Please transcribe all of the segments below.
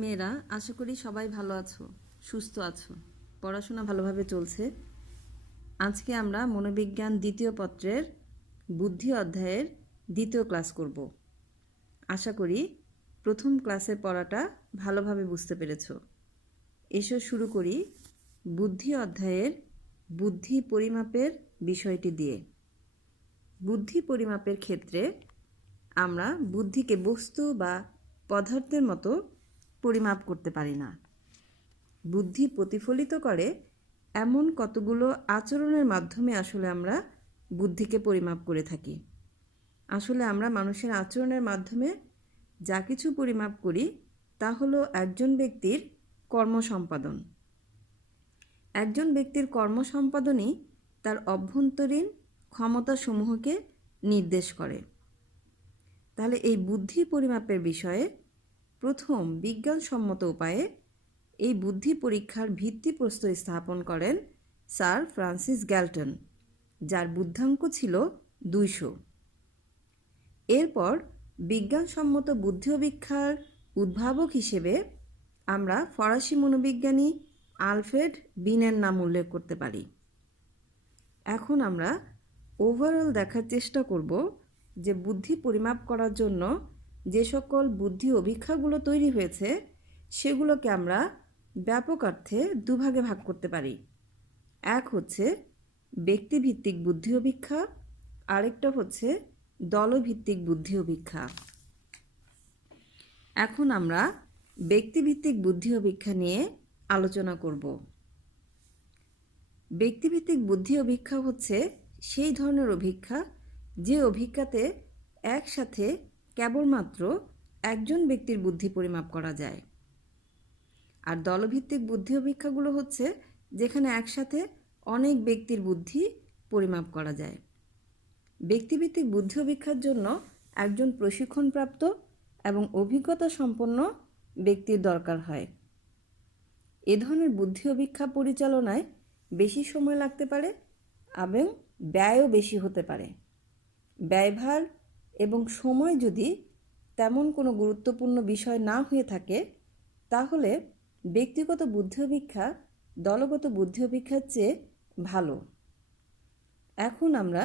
মেয়েরা, আশা করি সবাই ভালো আছো, সুস্থ আছো, পড়াশোনা ভালোভাবে চলছে। আজকে আমরা মনোবিজ্ঞান দ্বিতীয় পত্রের বুদ্ধি অধ্যায়ের দ্বিতীয় ক্লাস করব। আশা করি প্রথম ক্লাসের পড়াটা ভালোভাবে বুঝতে পেরেছ। এসো শুরু করি বুদ্ধি অধ্যায়ের বুদ্ধি পরিমাপের বিষয়টি দিয়ে। বুদ্ধি পরিমাপের ক্ষেত্রে আমরা বুদ্ধিকে বস্তু বা পদার্থের মতো পরিমাপ করতে পারি না। বুদ্ধি প্রতিফলিত করে এমন কতগুলো আচরণের মাধ্যমে আসলে আমরা বুদ্ধিকে পরিমাপ করে থাকি। আসলে আমরা মানুষের আচরণের মাধ্যমে যা কিছু পরিমাপ করি তা হলো একজন ব্যক্তির কর্মসম্পাদন। একজন ব্যক্তির কর্মসম্পাদনই তার অভ্যন্তরীণ ক্ষমতাসমূহকে নির্দেশ করে। তাহলে এই বুদ্ধি পরিমাপের বিষয়ে প্রথম বিজ্ঞানসম্মত উপায়ে এই বুদ্ধি পরীক্ষার ভিত্তিপ্রস্তর স্থাপন করেন স্যার ফ্রান্সিস গ্যালটন, যার বুদ্ধাঙ্ক ছিল 200। এরপর বিজ্ঞানসম্মত বুদ্ধি পরীক্ষার উদ্ভাবক হিসেবে আমরা ফরাসি মনোবিজ্ঞানী আলফ্রেড বিনের নাম উল্লেখ করতে পারি। এখন আমরা ওভারঅল দেখার চেষ্টা করব যে বুদ্ধি পরিমাপ করার জন্য যে সকল বুদ্ধি অভিক্ষাগুলো তৈরি হয়েছে সেগুলোকে আমরা ব্যাপক অর্থে দুভাগে ভাগ করতে পারি। এক হচ্ছে ব্যক্তিভিত্তিক বুদ্ধি অভিক্ষা, আরেকটা হচ্ছে দলভিত্তিক বুদ্ধি অভিক্ষা। এখন আমরা ব্যক্তিভিত্তিক বুদ্ধি অভিক্ষা নিয়ে আলোচনা করব। ব্যক্তিভিত্তিক বুদ্ধি অভিক্ষা হচ্ছে সেই ধরনের অভিক্ষা যে অভিক্ষাতে একসাথে কেবলমাত্র একজন ব্যক্তির বুদ্ধি পরিমাপ করা যায়। আর দলভিত্তিক বুদ্ধি অভিক্ষাগুলো হচ্ছে যেখানে একসাথে অনেক ব্যক্তির বুদ্ধি পরিমাপ করা যায়। ব্যক্তিভিত্তিক বুদ্ধি অভিক্ষার জন্য একজন প্রশিক্ষণপ্রাপ্ত এবং অভিজ্ঞতা সম্পন্ন ব্যক্তির দরকার হয়। এ ধরনের বুদ্ধি অভিক্ষা পরিচালনায় বেশি সময় লাগতে পারে এবং ব্যয়ও বেশি হতে পারে। ব্যয়ভার এবং সময় যদি তেমন কোনো গুরুত্বপূর্ণ বিষয় না হয়ে থাকে তাহলে ব্যক্তিগত বুদ্ধি অভিক্ষা দলগত বুদ্ধি অভিক্ষার চেয়ে ভালো। এখন আমরা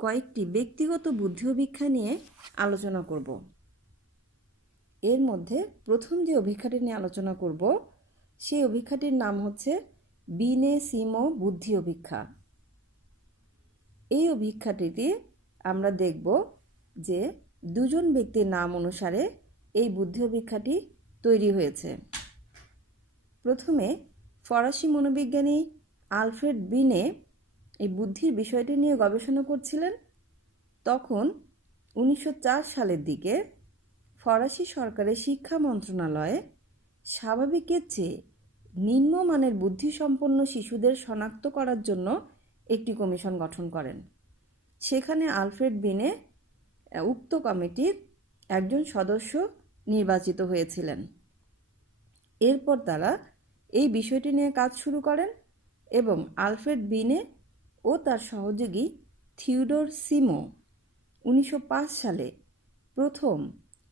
কয়েকটি ব্যক্তিগত বুদ্ধি অভিক্ষা নিয়ে আলোচনা করব। এর মধ্যে প্রথম যে অভিক্ষাটি নিয়ে আলোচনা করব সেই অভিক্ষাটির নাম হচ্ছে বিনে সিমো বুদ্ধি অভিক্ষা। এই অভিক্ষাটিতে আমরা দেখব যে দুজন ব্যক্তির নাম অনুসারে এই বুদ্ধি অভিক্ষাটি তৈরি হয়েছে। প্রথমে ফরাসি মনোবিজ্ঞানী আলফ্রেড বিনে এই বুদ্ধির বিষয়টি নিয়ে গবেষণা করছিলেন। তখন 1904 সালের দিকে ফরাসি সরকারের শিক্ষা মন্ত্রণালয়ে স্বাভাবিকের চেয়ে নিম্নমানের বুদ্ধিসম্পন্ন শিশুদের শনাক্ত করার জন্য একটি কমিশন গঠন করেন। সেখানে আলফ্রেড বিনে উক্ত কমিটির একজন সদস্য নির্বাচিত হয়েছিলেন। এরপর তারা এই বিষয়টি নিয়ে কাজ শুরু করেন এবং আলফ্রেড বিনে ও তার সহযোগী থিওডোর সিমো 1905 সালে প্রথম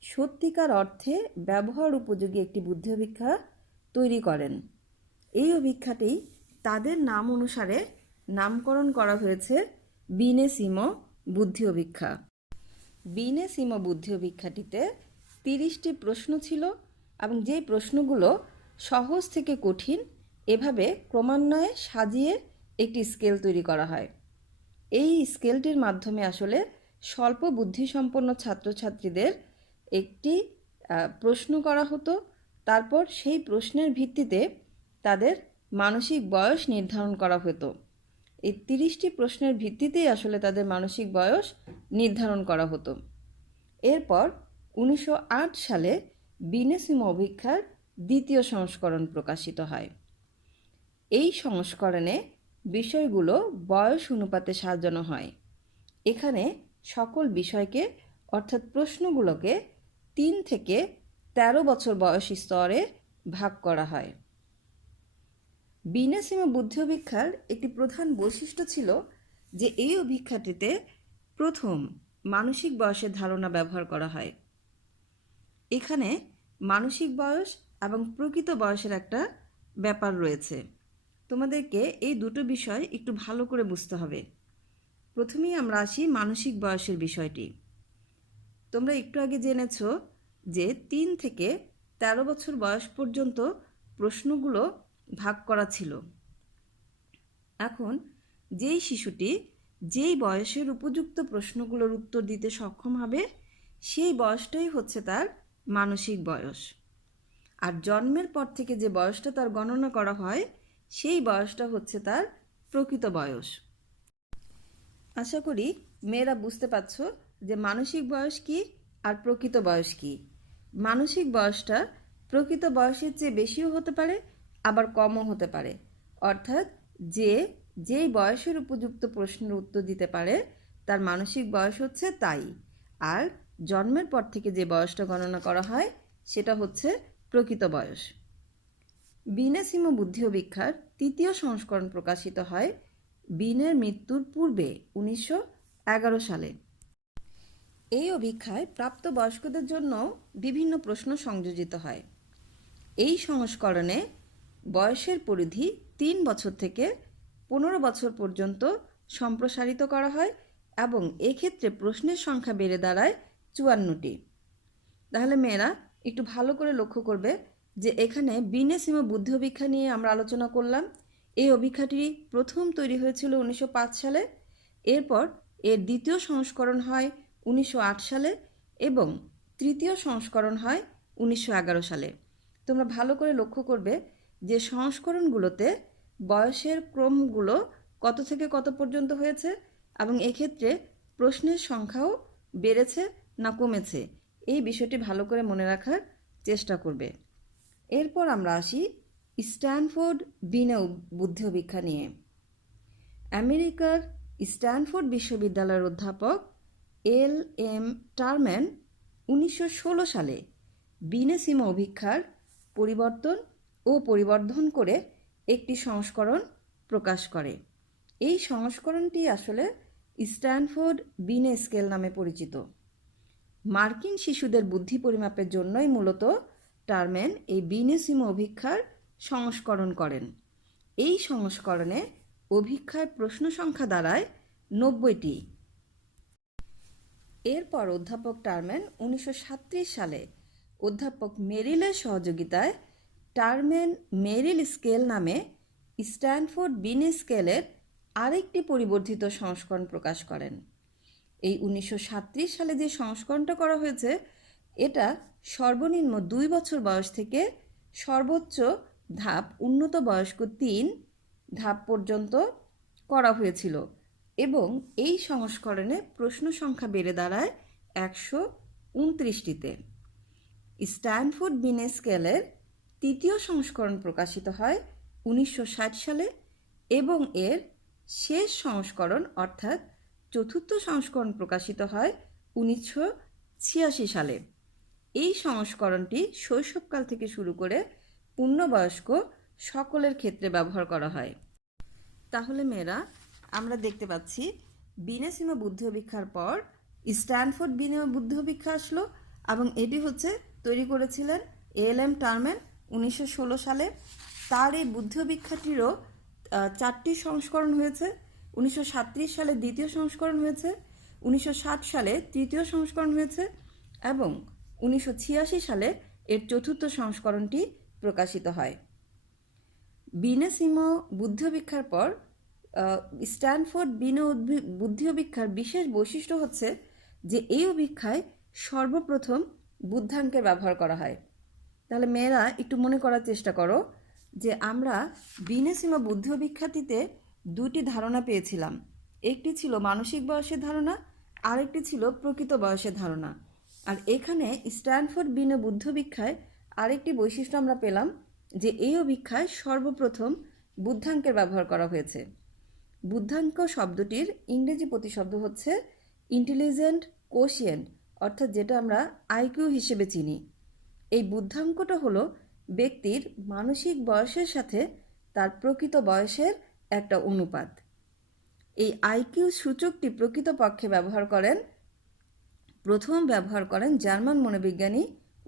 সত্যিকার অর্থে ব্যবহার উপযোগী একটি বুদ্ধি অভিক্ষা তৈরি করেন। এই অভিক্ষাটি তাদের নাম অনুসারে নামকরণ করা হয়েছে বিনে সিমো বুদ্ধি অভিক্ষা। বিনে সিমো বুদ্ধি অভিক্ষাটিতে 30টি প্রশ্ন ছিল এবং যেই প্রশ্নগুলো সহজ থেকে কঠিন এভাবে ক্রমান্বয়ে সাজিয়ে একটি স্কেল তৈরি করা হয়। এই স্কেলটির মাধ্যমে আসলে স্বল্প বুদ্ধিসম্পন্ন ছাত্রছাত্রীদের একটি প্রশ্ন করা হতো। তারপর সেই প্রশ্নের ভিত্তিতে তাদের মানসিক বয়স নির্ধারণ করা হতো। এই 30টি প্রশ্নের ভিত্তিতেই আসলে তাদের মানসিক বয়স নির্ধারণ করা হতো। এরপর 1908 সালে বিনে সিমো অভিক্ষার দ্বিতীয় সংস্করণ প্রকাশিত হয়। এই সংস্করণে বিষয়গুলো বয়স অনুপাতে সাজানো হয়। এখানে সকল বিষয়কে অর্থাৎ প্রশ্নগুলোকে 3 থেকে 13 বছর বয়স স্তরে ভাগ করা হয়। বিনে সিমো বুদ্ধি অভিক্ষার একটি প্রধান বৈশিষ্ট্য ছিল যে এই অভিক্ষাটিতে প্রথম মানসিক বয়সের ধারণা ব্যবহার করা হয়। এখানে মানসিক বয়স এবং প্রকৃত বয়সের একটা ব্যাপার রয়েছে। তোমাদেরকে এই দুটো বিষয় একটু ভালো করে বুঝতে হবে। প্রথমেই আমরা আসি মানসিক বয়সের বিষয়টি। তোমরা একটু আগে জেনেছ যে 3 থেকে 13 বছর বয়স পর্যন্ত প্রশ্নগুলো ভাগ করা ছিল। এখন যেই শিশুটি যেই বয়সের উপযুক্ত প্রশ্নগুলোর উত্তর দিতে সক্ষম হবে সেই বয়সটাই হচ্ছে তার মানসিক বয়স। আর জন্মের পর থেকে যে বয়সটা তার গণনা করা হয় সেই বয়সটা হচ্ছে তার প্রকৃত বয়স। আশা করি মেয়েরা বুঝতে পারছ যে মানসিক বয়স কি আর প্রকৃত বয়স কি। মানসিক বয়সটা প্রকৃত বয়সের চেয়ে বেশিও হতে পারে, আবার কমও হতে পারে। অর্থাৎ যেই বয়সের উপযুক্ত প্রশ্নের উত্তর দিতে পারে তার মানসিক বয়স হচ্ছে তাই। আর জন্মের পর থেকে যে বয়সটা গণনা করা হয় সেটা হচ্ছে প্রকৃত বয়স। বিনেসিমো বুদ্ধি অভিক্ষার 3য় সংস্করণ প্রকাশিত হয় বিনের মৃত্যুর পূর্বে 1911 সালে। এই অভিক্ষায় প্রাপ্তবয়স্কদের জন্য বিভিন্ন প্রশ্ন সংযোজিত হয়। এই সংস্করণে বয়সের পরিধি 3 বছর থেকে 15 বছর পর্যন্ত সম্প্রসারিত করা হয় এবং এক্ষেত্রে প্রশ্নের সংখ্যা বেড়ে দাঁড়ায় 54টি। তাহলে মেয়েরা একটু ভালো করে লক্ষ্য করবে যে এখানে বিনেসিমো বুদ্ধি অভিক্ষা নিয়ে আমরা আলোচনা করলাম। এই অভিক্ষাটি প্রথম তৈরি হয়েছিল 1905 সালে, এরপর এর দ্বিতীয় সংস্করণ হয় 1908 সালে এবং তৃতীয় সংস্করণ হয় 1911 সালে। তোমরা ভালো করে লক্ষ্য করবে যে সংস্করণগুলোতে বয়সের ক্রমগুলো কত থেকে কত পর্যন্ত হয়েছে এবং এক্ষেত্রে প্রশ্নের সংখ্যাও বেড়েছে না কমেছে, এই বিষয়টি ভালো করে মনে রাখার চেষ্টা করবে। এরপর আমরা আসি স্ট্যানফোর্ড বিনে বুদ্ধি অভিক্ষা নিয়ে। আমেরিকার স্ট্যানফোর্ড বিশ্ববিদ্যালয়ের অধ্যাপক এল.এম. টারম্যান 1916 সালে বিনেসিমো অভিক্ষার পরিবর্তন ও পরিবর্ধন করে একটি সংস্করণ প্রকাশ করে। এই সংস্করণটি আসলে স্ট্যানফোর্ড বিনে স্কেল নামে পরিচিত। মার্কিন শিশুদের বুদ্ধি পরিমাপের জন্যই মূলত টারম্যান এই বিনেসিমো অভিক্ষার সংস্করণ করেন। এই সংস্করণে অভিক্ষার প্রশ্ন সংখ্যা দাঁড়ায় 90টি। এরপর অধ্যাপক টারম্যান 1937 সালে অধ্যাপক মেরিলের সহযোগিতায় টারম্যান মেরিল স্কেল নামে স্ট্যানফোর্ড বিনে স্কেলের আরেকটি পরিবর্ধিত সংস্করণ প্রকাশ করেন। এই 1937 সালে যে সংস্করণটা করা হয়েছে এটা সর্বনিম্ন 2 বছর বয়স থেকে সর্বোচ্চ ধাপ উন্নত বয়স্ক 3 ধাপ পর্যন্ত করা হয়েছিল এবং এই সংস্করণে প্রশ্ন সংখ্যা বেড়ে দাঁড়ায় 129টিতে। স্ট্যানফোর্ড বিনে স্কেলের 3য় সংস্করণ প্রকাশিত হয় 1960 সালে এবং এর শেষ সংস্করণ অর্থাৎ 4র্থ সংস্করণ প্রকাশিত হয় 1986 সালে। এই সংস্করণটি শৈশবকাল থেকে শুরু করে পূর্ণবয়স্ক সকলের ক্ষেত্রে ব্যবহার করা হয়। তাহলে মেয়েরা আমরা দেখতে পাচ্ছি বিনেসিমো বুদ্ধি অভিক্ষার পর স্ট্যানফোর্ড বিনে বুদ্ধি অভিক্ষা আসলো এবং এটি হচ্ছে তৈরি করেছিলেন এল.এম. টারম্যান 1916 সালে। তার এই বুদ্ধি অভিক্ষাটিরও 4টি সংস্করণ হয়েছে। 1937 সালে দ্বিতীয় সংস্করণ হয়েছে, 1960 সালে তৃতীয় সংস্করণ হয়েছে এবং 1986 সালে এর 4র্থ সংস্করণটি প্রকাশিত হয়। বিনেসিমো বুদ্ধি অভিক্ষার পর স্ট্যানফোর্ড বিনে বুদ্ধি অভিক্ষার বিশেষ বৈশিষ্ট্য হচ্ছে যে এই অভিক্ষায় সর্বপ্রথম বুদ্ধাঙ্কের ব্যবহার করা হয়। তাহলে মেয়েরা একটু মনে করার চেষ্টা করো যে আমরা বিনেসিমো বুদ্ধি অভিক্ষাটিতে 2টি ধারণা পেয়েছিলাম। একটি ছিল মানসিক বয়সের ধারণা, আরেকটি ছিল প্রকৃত বয়সের ধারণা। আর এখানে স্ট্যানফোর্ড বিনে বুদ্ধি অভিক্ষায় আরেকটি বৈশিষ্ট্য আমরা পেলাম যে এই অভিক্ষায় সর্বপ্রথম বুদ্ধাঙ্কের ব্যবহার করা হয়েছে। বুদ্ধাঙ্ক শব্দটির ইংরেজি প্রতিশব্দ হচ্ছে ইন্টেলিজেন্ট কোশিয়েন্ট, অর্থাৎ যেটা আমরা আইকিউ হিসেবে চিনি। এই বুদ্ধাঙ্কটা হলো ব্যক্তির মানসিক বয়সের সাথে তার প্রকৃত বয়সের একটা অনুপাত। এই আইকিউ সূচকটি প্রকৃতপক্ষে প্রথম ব্যবহার করেন জার্মান মনোবিজ্ঞানী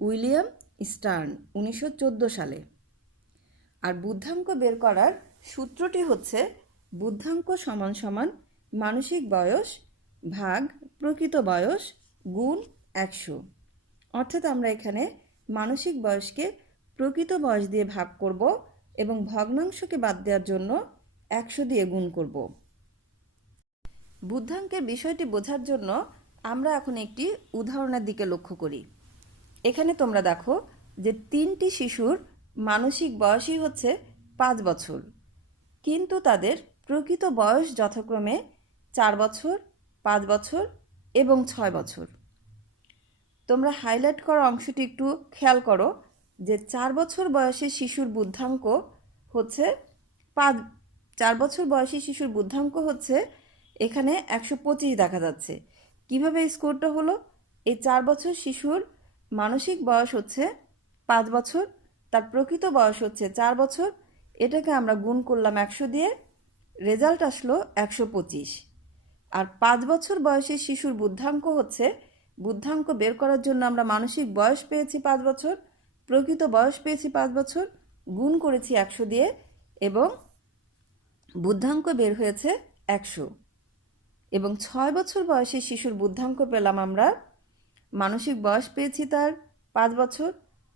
উইলিয়াম স্টার্ন 1914 সালে। আর বুদ্ধাঙ্ক বের করার সূত্রটি হচ্ছে বুদ্ধাঙ্ক সমান সমান মানসিক বয়স ভাগ প্রকৃত বয়স গুণ 100। অর্থাৎ আমরা এখানে মানসিক বয়সকে প্রকৃত বয়স দিয়ে ভাগ করব এবং ভগ্নাংশকে বাদ দেওয়ার জন্য 100 দিয়ে গুণ করব। বুদ্ধাঙ্কের বিষয়টি বোঝার জন্য আমরা এখন একটি উদাহরণের দিকে লক্ষ্য করি। এখানে তোমরা দেখো যে 3টি শিশুর মানসিক বয়সই হচ্ছে 5 বছর, কিন্তু তাদের প্রকৃত বয়স যথাক্রমে 4 বছর, 5 বছর এবং 6 বছর। তোমরা হাইলাইট করা অংশটি একটু খেয়াল করো যে 4 বছর বয়সী শিশুর বুদ্ধাঙ্ক হচ্ছে 4 বছর বয়সী শিশুর বুদ্ধাঙ্ক হচ্ছে এখানে 125 দেখা যাচ্ছে। কিভাবে এই স্কোরটা হলো? এই 4 বছর শিশুর মানসিক বয়স হচ্ছে 5 বছর, তার প্রকৃত বয়স হচ্ছে 4 বছর, এটাকে আমরা গুণ করলাম 100 দিয়ে, রেজাল্ট আসলো 125। আর 5 বছর বয়সী শিশুর বুদ্ধাঙ্ক হচ্ছে, বুদ্ধাঙ্ক বের করার জন্য আমরা মানসিক বয়স পেয়েছি 5 বছর, প্রকৃত বয়স পেয়েছি 5 বছর, গুণ করেছি 100 দিয়ে এবং বুদ্ধাঙ্ক বের হয়েছে 100। এবং 6 বছর বয়সী শিশুর বুদ্ধাঙ্ক পেলাম আমরা, মানসিক বয়স পেয়েছি তার 5 বছর,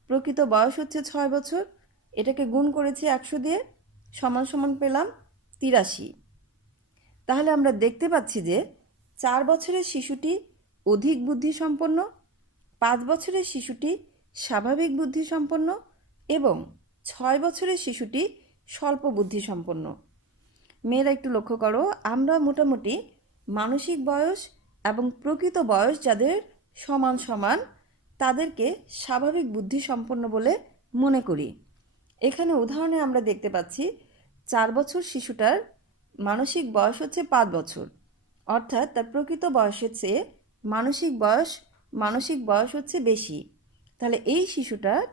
প্রকৃত বয়স হচ্ছে 6 বছর, এটাকে গুণ করেছি 100 দিয়ে, সমান সমান পেলাম 83। তাহলে আমরা দেখতে পাচ্ছি যে 4 বছরের শিশুটি অধিক বুদ্ধিসম্পন্ন, 5 বছরের শিশুটি স্বাভাবিক বুদ্ধিসম্পন্ন এবং 6 বছরের শিশুটি স্বল্প বুদ্ধিসম্পন্ন। মেয়েরা একটু লক্ষ্য করো, আমরা মোটামুটি মানসিক বয়স এবং প্রকৃত বয়স যাদের সমান সমান তাদেরকে স্বাভাবিক বুদ্ধিসম্পন্ন বলে মনে করি। এখানে উদাহরণে আমরা দেখতে পাচ্ছি 4 বছর শিশুটার মানসিক বয়স হচ্ছে 5 বছর, অর্থাৎ তার প্রকৃত বয়সের চেয়ে মানসিক বয়স হচ্ছে বেশি। তাহলে এই শিশুটার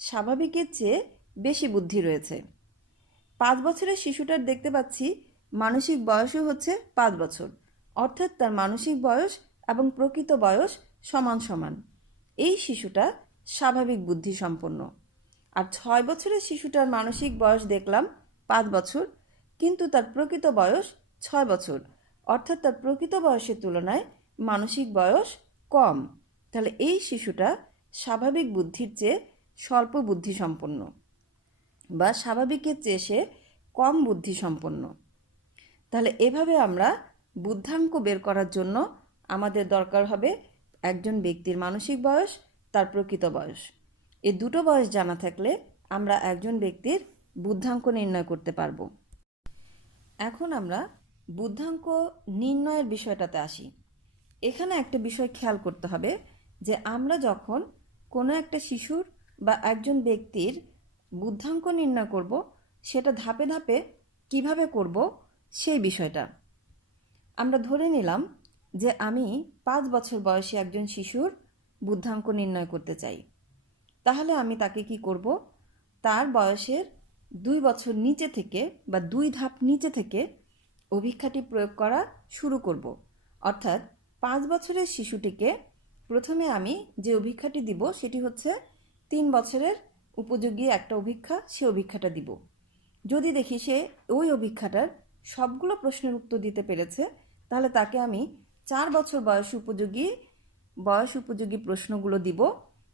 স্বাভাবিকের চেয়ে বেশি বুদ্ধি রয়েছে। 5 বছরের শিশুটার দেখতে পাচ্ছি মানসিক বয়সও হচ্ছে 5 বছর, অর্থাৎ তার মানসিক বয়স এবং প্রকৃত বয়স সমান সমান। এই শিশুটা স্বাভাবিক বুদ্ধি সম্পন্ন। আর 6 বছরের শিশুটার মানসিক বয়স দেখলাম 5 বছর, কিন্তু তার প্রকৃত বয়স 6 বছর, অর্থাৎ তার প্রকৃত বয়সের তুলনায় মানসিক বয়স কম। তাহলে এই শিশুটা স্বাভাবিক বুদ্ধির চেয়ে স্বল্প বুদ্ধি সম্পন্ন বা স্বাভাবিকের চেয়ে সে কম বুদ্ধি সম্পন্ন। তাহলে এভাবে আমরা বুদ্ধাঙ্ক বের করার জন্য আমাদের দরকার হবে একজন ব্যক্তির মানসিক বয়স, তার প্রকৃত বয়স। এই দুটো বয়স জানা থাকলে আমরা একজন ব্যক্তির বুদ্ধাঙ্ক নির্ণয় করতে পারব। এখন আমরা বুদ্ধাঙ্ক নির্ণয়ের বিষয়টাতে আসি। এখানে একটা বিষয় খেয়াল করতে হবে যে আমরা যখন কোনো একটা শিশুর বা একজন ব্যক্তির বুদ্ধাঙ্ক নির্ণয় করব, সেটা ধাপে ধাপে কিভাবে করব সেই বিষয়টা। আমরা ধরে নিলাম যে আমি 5 বছর বয়সী একজন শিশুর বুদ্ধাঙ্ক নির্ণয় করতে চাই। তাহলে আমি তাকে কি করব? তার বয়সের 2 বছর নিচে থেকে বা 2 ধাপ নিচে থেকে অভিক্ষাটি প্রয়োগ করা শুরু করব। অর্থাৎ 5 বছরের শিশুটিকে প্রথমে আমি যে অভিক্ষাটি দিব সেটি হচ্ছে 3 বছরের উপযোগী একটা অভিক্ষা, সে অভিক্ষাটা দিব। যদি দেখি সে ওই অভিক্ষাটার সবগুলো প্রশ্নের উত্তর দিতে পেরেছে, তাহলে তাকে আমি 4 বছর বয়স উপযোগী প্রশ্নগুলো দিব।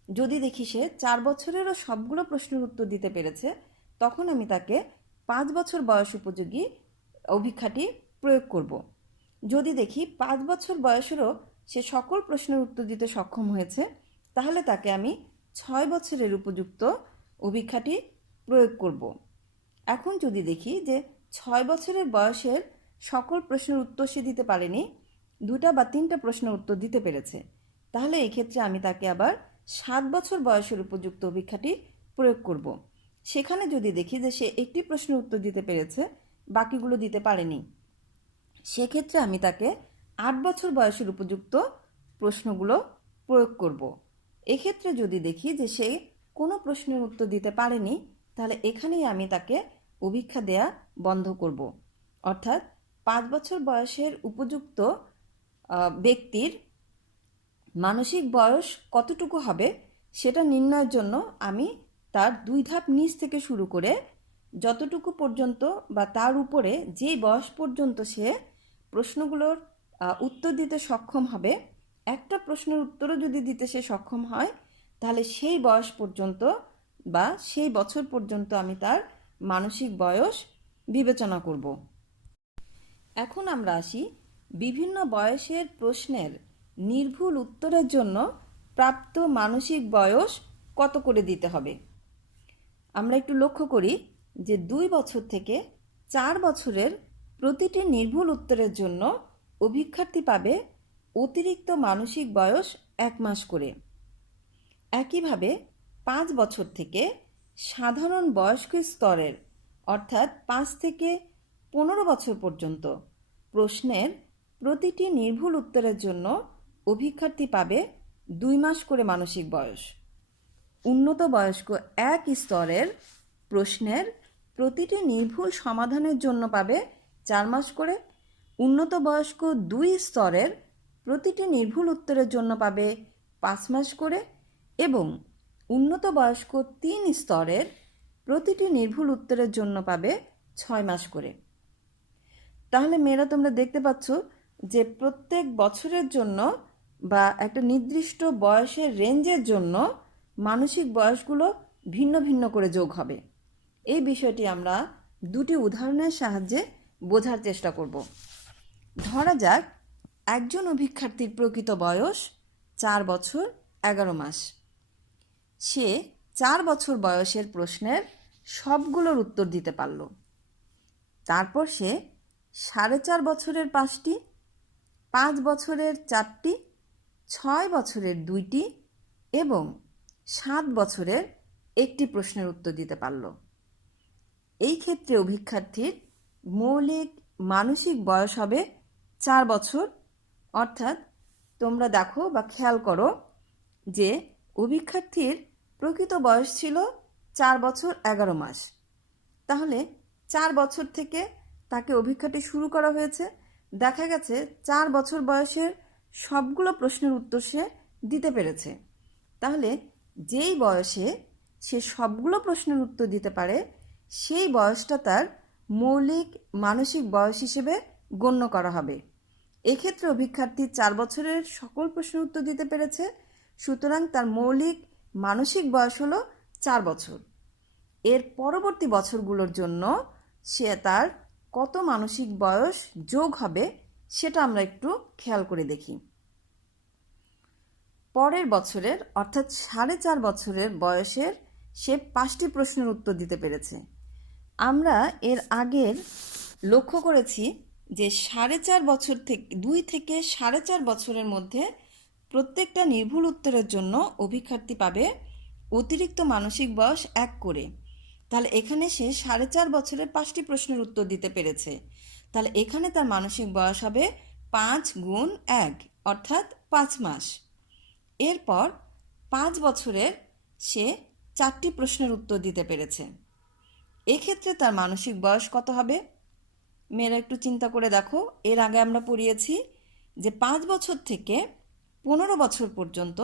যদি দেখি সে 4 বছরেরও সবগুলো প্রশ্নের উত্তর দিতে পেরেছে, তখন আমি তাকে 5 বছর বয়স উপযোগী অভিক্ষাটি প্রয়োগ করব। যদি দেখি 5 বছর বয়সেরও সে সকল প্রশ্নের উত্তর দিতে সক্ষম হয়েছে, তাহলে তাকে আমি 6 বছরের উপযুক্ত অভিক্ষাটি প্রয়োগ করব। এখন যদি দেখি যে 6 বছরের বয়সের সকল প্রশ্নের উত্তর সে দিতে পারেনি, 2টা বা 3টা প্রশ্নের উত্তর দিতে পেরেছে, তাহলে এই ক্ষেত্রে আমি তাকে আবার 7 বছর বয়সের উপযুক্ত অভিক্ষাটি প্রয়োগ করব। সেখানে যদি দেখি যে সে একটি প্রশ্নের উত্তর দিতে পেরেছে, বাকিগুলো দিতে পারেনি, সেক্ষেত্রে আমি তাকে 8 বছর বয়সের উপযুক্ত প্রশ্নগুলো প্রয়োগ করব। এক্ষেত্রে যদি দেখি যে সে কোনো প্রশ্নের উত্তর দিতে পারেনি, তাহলে এখানেই আমি তাকে অভিক্ষা দেয়া বন্ধ করব। অর্থাৎ 5 বছর বয়সের উপযুক্ত ব্যক্তির মানসিক বয়স কতটুকু হবে সেটা নির্ণয়ের জন্য আমি তার 2 ধাপ নিচ থেকে শুরু করে যতটুকু পর্যন্ত বা তার উপরে যেই বয়স পর্যন্ত সে প্রশ্নগুলোর উত্তর দিতে সক্ষম হবে, একটা প্রশ্নের উত্তরও যদি দিতে সে সক্ষম হয়, তাহলে সেই বয়স পর্যন্ত বা সেই বছর পর্যন্ত আমি তার মানসিক বয়স বিবেচনা করব। এখন আমরা আসি বিভিন্ন বয়সের প্রশ্নের নির্ভুল উত্তরের জন্য প্রাপ্ত মানসিক বয়স কত করে দিতে হবে। আমরা একটু লক্ষ্য করি যে 2 বছর থেকে 4 বছরের প্রতিটি নির্ভুল উত্তরের জন্য অভিক্ষার্থী পাবে অতিরিক্ত মানসিক বয়স 1 মাস করে। একইভাবে 5 বছর থেকে সাধারণ বয়স্ক স্তরের অর্থাৎ 5 থেকে 15 বছর পর্যন্ত প্রশ্নের প্রতিটি নির্ভুল উত্তরের জন্য অভিক্ষার্থী পাবে 2 মাস করে মানসিক বয়স। উন্নত বয়স্ক 1 স্তরের প্রশ্নের প্রতিটি নির্ভুল সমাধানের জন্য পাবে 4 মাস করে। উন্নত বয়স্ক 2 স্তরের প্রতিটি নির্ভুল উত্তরের জন্য পাবে 5 মাস করে এবং উন্নত বয়স্ক 3 স্তরের প্রতিটি নির্ভুল উত্তরের জন্য পাবে 6 মাস করে। তাহলে মেয়েরা তোমরা দেখতে পাচ্ছ যে প্রত্যেক বছরের জন্য বা একটা নির্দিষ্ট বয়সের রেঞ্জের জন্য মানসিক বয়সগুলো ভিন্ন ভিন্ন করে যোগ হবে। এই বিষয়টি আমরা 2টি উদাহরণের সাহায্যে বোঝার চেষ্টা করব। ধরা যাক একজন অভিক্ষার্থীর প্রকৃত বয়স 4 বছর 11 মাস। সে 4 বছর বয়সের প্রশ্নের সবগুলোর উত্তর দিতে পারল। তারপর সে 4.5 বছরের 5টি, 5 বছরের 4টি, 6 বছরের 2টি এবং 7 বছরের 1টি প্রশ্নের উত্তর দিতে পারল। এই ক্ষেত্রে অভিক্ষার্থীর মৌলিক মানসিক বয়স হবে 4 বছর। অর্থাৎ তোমরা দেখো বা খেয়াল করো যে অভিক্ষার্থীর প্রকৃত বয়স ছিল 4 বছর 11 মাস। তাহলে 4 বছর থেকে তাকে অভিক্ষার্থী শুরু করা হয়েছে। দেখা গেছে 4 বছর বয়সের সবগুলো প্রশ্নের উত্তর সে দিতে পেরেছে। তাহলে যেই বয়সে সে সবগুলো প্রশ্নের উত্তর দিতে পারে সেই বয়সটা তার মৌলিক মানসিক বয়স হিসেবে গণ্য করা হবে। এক্ষেত্রে অভিক্ষার্থী 4 বছরের সকল প্রশ্নের উত্তর দিতে পেরেছে, সুতরাং তার মৌলিক মানসিক বয়স হলো 4 বছর। এর পরবর্তী বছরগুলোর জন্য সে তার কত মানসিক বয়স যোগ হবে সেটা আমরা একটু খেয়াল করে দেখি। পরের বছরের অর্থাৎ 4.5 বছরের বয়সের সে 5টি প্রশ্নের উত্তর দিতে পেরেছে। আমরা এর আগের লক্ষ্য করেছি যে 4.5 বছর থেকে 2 থেকে 4.5 বছরের মধ্যে প্রত্যেকটা নির্ভুল উত্তরের জন্য অভিক্ষার্থী পাবে অতিরিক্ত মানসিক বয়স 1 করে। তাহলে এখানে সে 4.5 বছরের 5টি প্রশ্নের উত্তর দিতে পেরেছে। তাহলে এখানে তার মানসিক বয়স হবে 5 গুণ 1 অর্থাৎ 5 মাস। এরপর 5 বছরের সে 4টি প্রশ্নের উত্তর দিতে পেরেছে। এক্ষেত্রে তার মানসিক বয়স কত হবে? মেয়েরা একটু চিন্তা করে দেখো, এর আগে আমরা পড়িয়েছি যে 5 বছর থেকে 15 বছর পর্যন্ত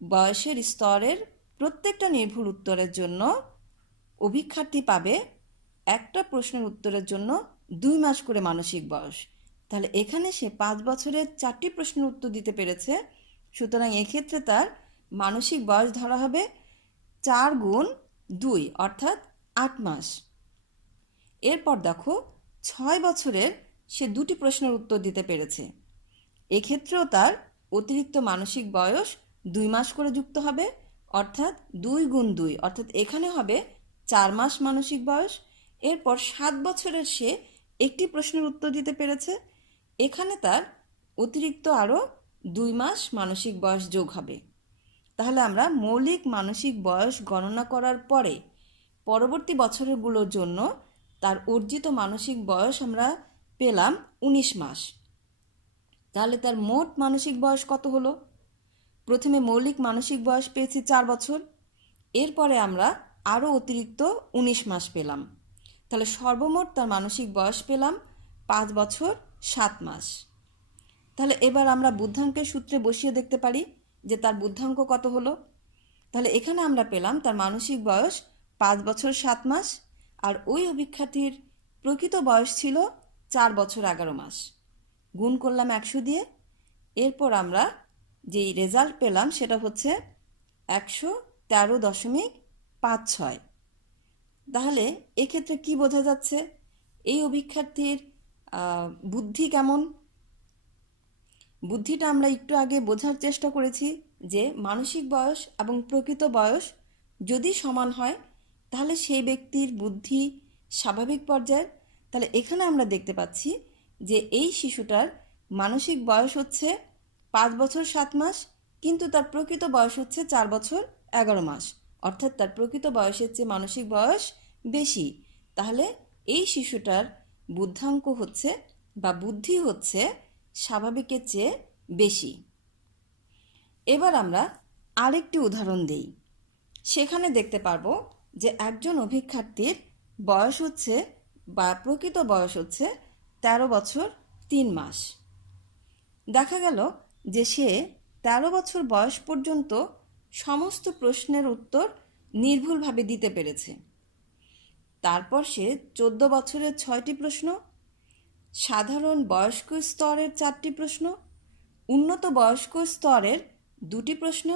বয়সের স্তরের প্রত্যেকটা নির্ভুল উত্তরের জন্য অভিক্ষার্থী পাবে একটা প্রশ্নের উত্তরের জন্য 2 মাস করে মানসিক বয়স। তাহলে এখানে সে 5 বছরের 4টি প্রশ্নের উত্তর দিতে পেরেছে, সুতরাং এক্ষেত্রে তার মানসিক বয়স ধরা হবে 4 গুণ 2 অর্থাৎ 8 মাস। এরপর দেখো 6 বছরের সে 2টি প্রশ্নের উত্তর দিতে পেরেছে। এক্ষেত্রেও তার অতিরিক্ত মানসিক বয়স 2 মাস করে যুক্ত হবে অর্থাৎ 2 গুণ 2 অর্থাৎ এখানে হবে 4 মাস মানসিক বয়স। এরপর 7 বছরের সে 1টি প্রশ্নের উত্তর দিতে পেরেছে, এখানে তার অতিরিক্ত আরও 2 মাস মানসিক বয়স যোগ হবে। তাহলে আমরা মৌলিক মানসিক বয়স গণনা করার পরে পরবর্তী বছরগুলোর জন্য তার অর্জিত মানসিক বয়স আমরা পেলাম 19 মাস। তাহলে তার মোট মানসিক বয়স কত হলো? প্রথমে মৌলিক মানসিক বয়স পেয়েছি 4 বছর, এরপরে আমরা আরও অতিরিক্ত 19 মাস পেলাম। তাহলে সর্বমোট তার মানসিক বয়স পেলাম 5 বছর 7 মাস। তাহলে এবার আমরা বুদ্ধাঙ্কের সূত্রে বসিয়ে দেখতে পারি যে তার বুদ্ধাঙ্ক কত হলো। তাহলে এখানে আমরা পেলাম তার মানসিক বয়স 5 বছর 7 মাস, আর ওই অভিক্ষার্থীর প্রকৃত বয়স ছিল 4 বছর 11 মাস। গুণ করলাম 100 দিয়ে। এরপর আমরা যেই রেজাল্ট পেলাম সেটা হচ্ছে 113.56। তাহলে এক্ষেত্রে কি বোঝা যাচ্ছে? এই অভিক্ষার্থীর বুদ্ধি কেমন? বুদ্ধিটা আমরা একটু আগে বোঝার চেষ্টা করেছি যে মানসিক বয়স এবং প্রকৃত বয়স যদি সমান হয় তাহলে সেই ব্যক্তির বুদ্ধি স্বাভাবিক পর্যায়ের। তাহলে এখানে আমরা দেখতে পাচ্ছি যে এই শিশুটার মানসিক বয়স হচ্ছে 5 বছর 7 মাস, কিন্তু তার প্রকৃত বয়স হচ্ছে 4 বছর 11 মাস, অর্থাৎ তার প্রকৃত বয়সের চেয়ে মানসিক বয়স বেশি। তাহলে এই শিশুটার বুদ্ধাঙ্ক হচ্ছে বা বুদ্ধি হচ্ছে স্বাভাবিকের চেয়ে বেশি। এবার আমরা আরেকটি উদাহরণ দেই। সেখানে দেখতে পারবো যে একজন অভিক্ষার্থীর বয়স হচ্ছে বা প্রকৃত বয়স হচ্ছে 13 বছর 3 মাস। দেখা গেল যে সে 13 বছর বয়স পর্যন্ত সমস্ত প্রশ্নের উত্তর নির্ভুলভাবে দিতে পেরেছে। তারপর সে 14 বছরের 6টি প্রশ্ন, সাধারণ বয়স্ক স্তরের 4টি প্রশ্ন, উন্নত বয়স্ক স্তরের 2টি প্রশ্ন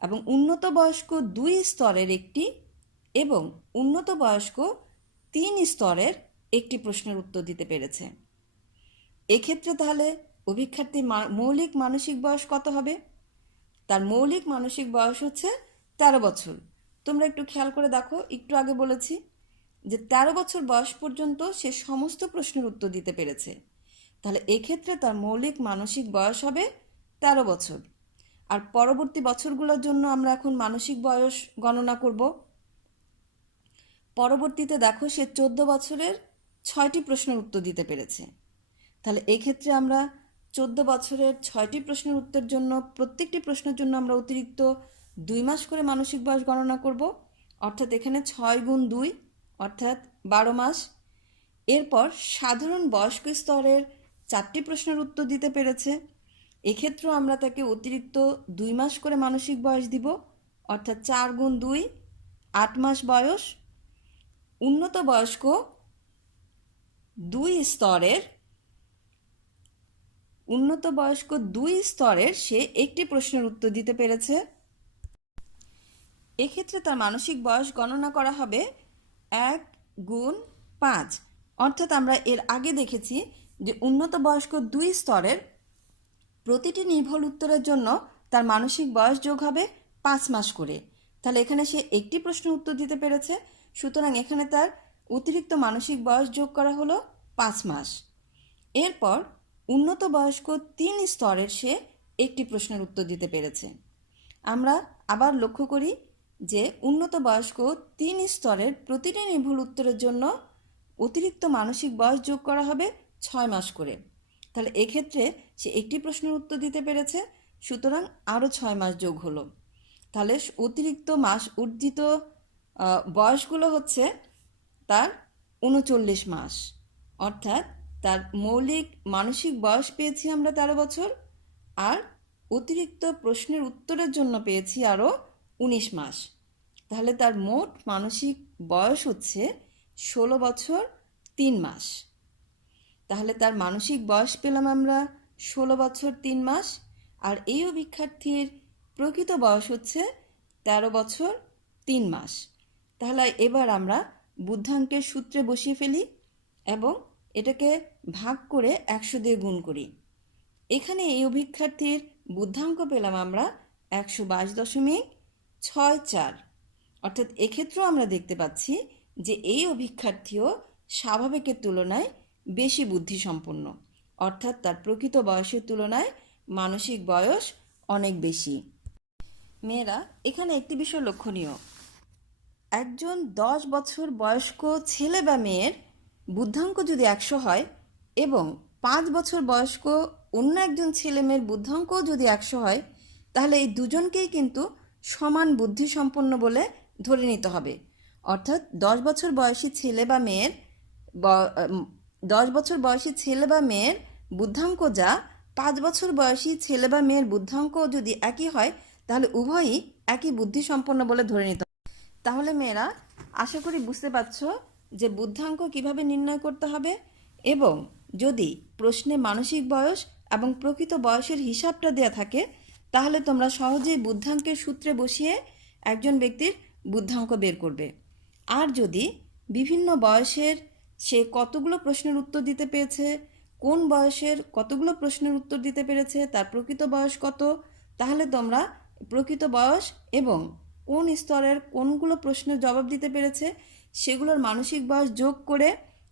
এবং উন্নত বয়স্ক 2 স্তরের 1টি এবং উন্নত বয়স্ক 3 স্তরের 1টি প্রশ্নের উত্তর দিতে পেরেছে। এক্ষেত্রে তাহলে অভিক্ষার্থীর মৌলিক মানসিক বয়স কত হবে? তার মৌলিক মানসিক বয়স হচ্ছে 13 বছর। তোমরা একটু খেয়াল করে দেখো, একটু আগে বলেছি যে 13 বছর বয়স পর্যন্ত সে সমস্ত প্রশ্নের উত্তর দিতে পেরেছে। তাহলে এক্ষেত্রে তার মৌলিক মানসিক বয়স হবে 13 বছর। আর পরবর্তী বছরগুলোর জন্য আমরা এখন মানসিক বয়স গণনা করব। পরবর্তীতে দেখো সে 14 বছরের 6টি প্রশ্নের উত্তর দিতে পেরেছে। তাহলে এক্ষেত্রে আমরা 14 বছরের 6টি প্রশ্নের উত্তরের জন্য প্রত্যেকটি প্রশ্নের জন্য আমরা অতিরিক্ত 2 মাস করে মানসিক বয়স গণনা করব, অর্থাৎ এখানে 6 গুণ 2 অর্থাৎ 12 মাস। এরপর সাধারণ বয়স্ক স্তরের 4টি প্রশ্নের উত্তর দিতে পেরেছে। এক্ষেত্রেও আমরা তাকে অতিরিক্ত 2 মাস করে মানসিক বয়স দিব, অর্থাৎ 4 গুণ 2 8 মাস বয়স। উন্নত বয়স্ক 2 স্তরের সে 1টি প্রশ্নের উত্তর দিতে পেরেছে। এক্ষেত্রে তার মানসিক বয়স গণনা করা হবে 1 গুণ 5, অর্থাৎ আমরা এর আগে দেখেছি যে উন্নত বয়স্ক 2 স্তরের প্রতিটি নির্ভুল উত্তরের জন্য তার মানসিক বয়স যোগ হবে 5 মাস করে। তাহলে এখানে সে 1টি প্রশ্নের উত্তর দিতে পেরেছে, সুতরাং এখানে তার অতিরিক্ত মানসিক বয়স যোগ করা হলো 5 মাস। এরপর উন্নত বয়স্ক 3 স্তরের সে 1টি প্রশ্নের উত্তর দিতে পেরেছে। আমরা আবার লক্ষ্য করি যে উন্নত বয়স্ক 3 স্তরের প্রতিটি নির্ভুল উত্তরের জন্য অতিরিক্ত মানসিক বয়স যোগ করা হবে 6 মাস করে। তাহলে এক্ষেত্রে সে 1টি প্রশ্নের উত্তর দিতে পেরেছে, সুতরাং আরও 6 মাস যোগ হলো। তাহলে অতিরিক্ত মাস উর্জিত বয়সগুলো হচ্ছে তার 39 মাস, অর্থাৎ তার মৌলিক মানসিক বয়স পেয়েছি আমরা 13 বছর, আর অতিরিক্ত প্রশ্নের উত্তরের জন্য পেয়েছি আরও 19 মাস। তাহলে তার মোট মানসিক বয়স হচ্ছে 16 বছর 3 মাস। তাহলে তার মানসিক বয়স পেলাম আমরা 16 বছর 3 মাস, আর এই অভিক্ষার্থীর প্রকৃত বয়স হচ্ছে 13 বছর 3 মাস। তাহলে এবার আমরা বুদ্ধাঙ্কের সূত্রে বসিয়ে ফেলি এবং এটাকে ভাগ করে 100 দিয়ে গুণ করি। এখানে এই অভিক্ষার্থীর বুদ্ধাঙ্ক পেলাম আমরা 122.64, অর্থাৎ এক্ষেত্রেও আমরা দেখতে পাচ্ছি যে এই অভিক্ষার্থীও স্বাভাবিকের তুলনায় বেশি বুদ্ধিসম্পন্ন, অর্থাৎ তার প্রকৃত বয়সের তুলনায় মানসিক বয়স অনেক বেশি। মেয়েরা, এখানে একটি বিষয় লক্ষণীয়, একজন 10 বছর বয়স্ক ছেলে বা মেয়ের বুদ্ধাঙ্ক যদি 100 হয় এবং 5 বছর বয়স্ক অন্য একজন ছেলে মেয়ের বুদ্ধাঙ্কও যদি 100 হয়, তাহলে এই দুজনকেই কিন্তু সমান বুদ্ধিসম্পন্ন বলে ধরে নিতে হবে। অর্থাৎ 10 বছর বয়সী ছেলে বা মেয়ের 10 বছর বয়সী ছেলে বা মেয়ের বুদ্ধাঙ্ক যা, 5 বছর বয়সী ছেলে বা মেয়ের বুদ্ধাঙ্ক যদি একই হয়, তাহলে উভয়ই একই বুদ্ধিসম্পন্ন বলে ধরে নিতে হবে। তাহলে মেয়েরা আশা করি বুঝতে পারছো যে বুদ্ধাঙ্ক কিভাবে নির্ণয় করতে হবে, এবং যদি প্রশ্নে মানসিক বয়স এবং প্রকৃত বয়সের হিসাবটা দেয়া থাকে তাহলে তোমরা সহজেই বুদ্ধাঙ্কের সূত্রে বসিয়ে একজন ব্যক্তির বুদ্ধাঙ্ক বের করবে। আর যদি বিভিন্ন বয়সের সে কতগুলো প্রশ্নের উত্তর দিতে পেরেছে, কোন বয়সের কতগুলো প্রশ্নের উত্তর দিতে পেরেছে, তার প্রকৃত বয়স কত, তাহলে তোমরা প্রকৃত বয়স এবং কোন স্তরের কোনগুলো প্রশ্নের জবাব দিতে পেরেছে সেগুলোর মানসিক বয়স যোগ করে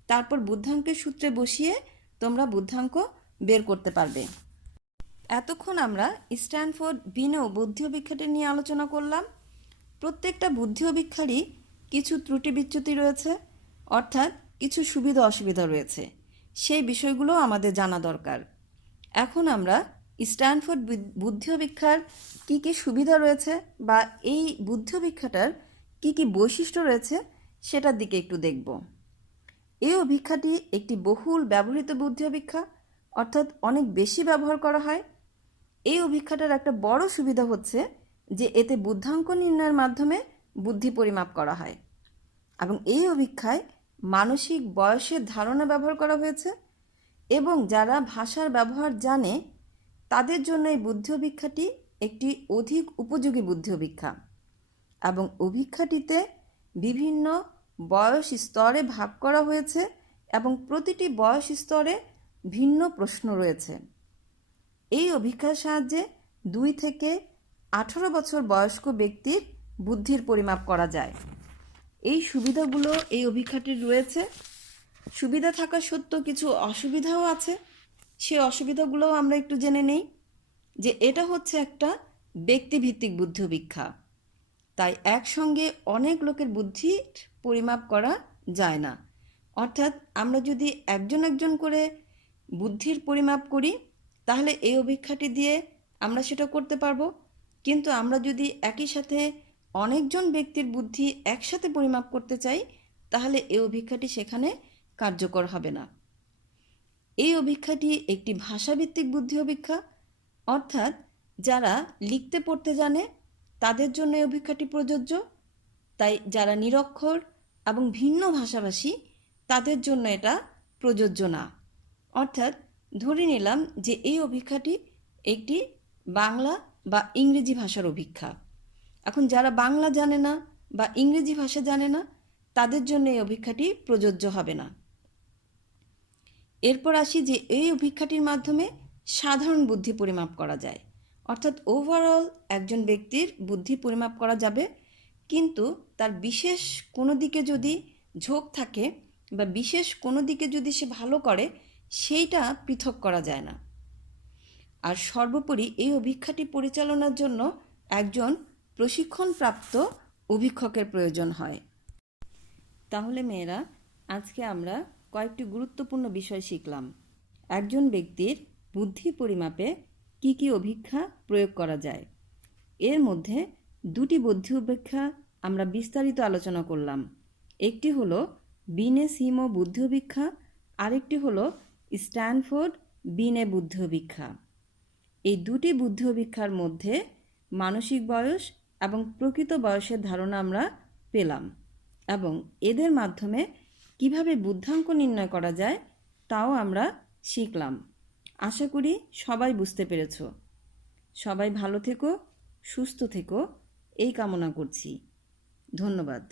তারপর বুদ্ধাঙ্কের সূত্রে বসিয়ে তোমরা বুদ্ধাঙ্ক বের করতে পারবে। এতক্ষণ আমরা স্ট্যানফোর্ড বিনেও বুদ্ধি অভিক্ষাটি নিয়ে আলোচনা করলাম। প্রত্যেকটা বুদ্ধি অভিক্ষারই কিছু ত্রুটি বিচ্যুতি রয়েছে, অর্থাৎ কিছু সুবিধা অসুবিধা রয়েছে, সেই বিষয়গুলো আমাদের জানা দরকার। এখন আমরা স্ট্যানফোর্ড বুদ্ধি অভিক্ষার কী কী সুবিধা রয়েছে বা এই বুদ্ধি অভিক্ষাটার কী কী বৈশিষ্ট্য রয়েছে সেটার দিকে একটু দেখব। এই অভিক্ষাটি একটি বহুল ব্যবহৃত বুদ্ধি অভিক্ষা, অর্থাৎ অনেক বেশি ব্যবহার করা হয়। এই অভিক্ষাটার একটা বড় সুবিধা হচ্ছে যে এতে বুদ্ধাঙ্ক নির্ণয়ের মাধ্যমে বুদ্ধি পরিমাপ করা হয়, এবং এই অভিক্ষায় মানসিক বয়সের ধারণা ব্যবহার করা হয়েছে, এবং যারা ভাষার ব্যবহার জানে তাদের জন্য এই বুদ্ধি অভিক্ষাটি একটি অধিক উপযোগী বুদ্ধি অভিক্ষা। এবং অভিক্ষাটিতে বিভিন্ন বয়স স্তরে ভাগ করা হয়েছে এবং প্রতিটি বয়স স্তরে ভিন্ন প্রশ্ন রয়েছে। এই অভিক্ষার সাহায্যে 2 থেকে 18 বছর বয়স্ক ব্যক্তির বুদ্ধির পরিমাপ করা যায়। এই সুবিধাগুলো এই অভিক্ষাটির রয়েছে। সুবিধা থাকা সত্ত্বেও কিছু অসুবিধাও আছে, সেই অসুবিধাগুলোও আমরা একটু জেনে নেই। যে এটা হচ্ছে একটা ব্যক্তিভিত্তিক বুদ্ধি অভিক্ষা, তাই একসঙ্গে অনেক লোকের বুদ্ধির পরিমাপ করা যায় না। অর্থাৎ আমরা যদি একজন একজন করে বুদ্ধির পরিমাপ করি তাহলে এই অভিক্ষাটি দিয়ে আমরা সেটা করতে পারবো, কিন্তু আমরা যদি একই সাথে অনেকজন ব্যক্তির বুদ্ধি একসাথে পরিমাপ করতে চাই তাহলে এই অভিক্ষাটি সেখানে কার্যকর হবে না। এই অভিক্ষাটি একটি ভাষাভিত্তিক বুদ্ধি অভিক্ষা, অর্থাৎ যারা লিখতে পড়তে জানে তাদের জন্য এই অভিক্ষাটি প্রযোজ্য, তাই যারা নিরক্ষর এবং ভিন্ন ভাষাভাষী তাদের জন্য এটা প্রযোজ্য না। অর্থাৎ ধরে নিলাম যে এই অভিক্ষাটি একটি বাংলা বা ইংরেজি ভাষার অভিক্ষা। এখন যারা বাংলা জানে না বা ইংরেজি ভাষা জানে না তাদের জন্য এই অভিক্ষাটি প্রযোজ্য হবে না। এরপর আসি যে এই অভিক্ষাটির মাধ্যমে সাধারণ বুদ্ধি পরিমাপ করা যায়, অর্থাৎ ওভারঅল একজন ব্যক্তির বুদ্ধি পরিমাপ করা যাবে, কিন্তু তার বিশেষ কোনো দিকে যদি ঝোঁক থাকে বা বিশেষ কোনো দিকে যদি সে ভালো করে সেইটা পৃথক করা যায় না। আর সর্বোপরি এই অভিক্ষাটি পরিচালনার জন্য একজন প্রশিক্ষণপ্রাপ্ত অভিক্ষকের প্রয়োজন হয়। তাহলে মেয়েরা আজকে আমরা কয়েকটি গুরুত্বপূর্ণ বিষয় শিখলাম। একজন ব্যক্তির বুদ্ধি পরিমাপে কি কি অভিক্ষা প্রয়োগ করা যায়। এর মধ্যে 2টি বুদ্ধি অভিক্ষা আমরা বিস্তারিত আলোচনা করলাম। একটি হলো বিনে সিমো বুদ্ধি অভিক্ষা, আরেকটি হলো স্ট্যানফোর্ড বিনে বুদ্ধি অভিক্ষা। এই 2টি বুদ্ধি অভিক্ষার মধ্যে মানসিক বয়স এবং প্রকৃত বয়সের ধারণা আমরা পেলাম, এবং এদের মাধ্যমে কিভাবে বুদ্ধাঙ্ক নির্ণয় করা যায় তাও আমরা শিখলাম। আশা করি সবাই বুঝতে পেরেছ। সবাই ভালো থেকো, সুস্থ থেকো এই কামনা করছি। ধন্যবাদ।